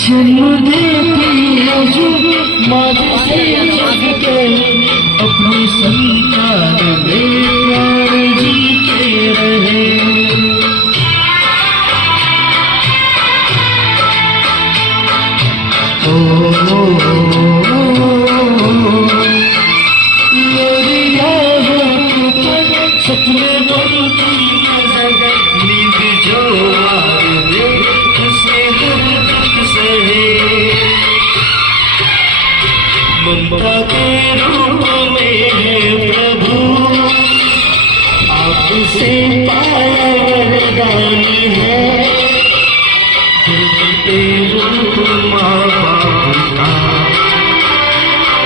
जन्म देती है जो माँ से जग के अपनी संतान में प्यार जीते रहे। सपने बनती नजर नींद जो आए उसे हर दुख सहे। ममता के रूप में है प्रभु आपसे पाया वरदान है। दिलते रूप माँ बाप का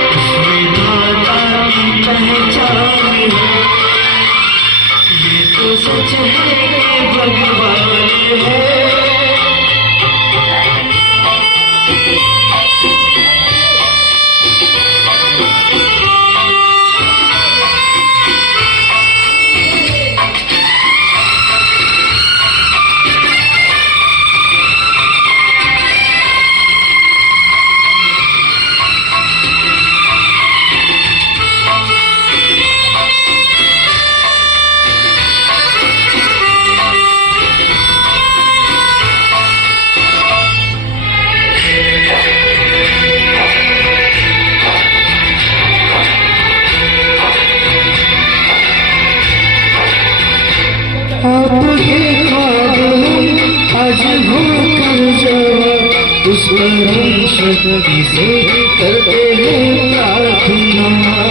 उसमें दादा की पहचान है। तो सच है कि भगवान है। आपके ख्वाब आज होकर जवाब उस पर हम शक्ति से करते हैं प्रार्थना।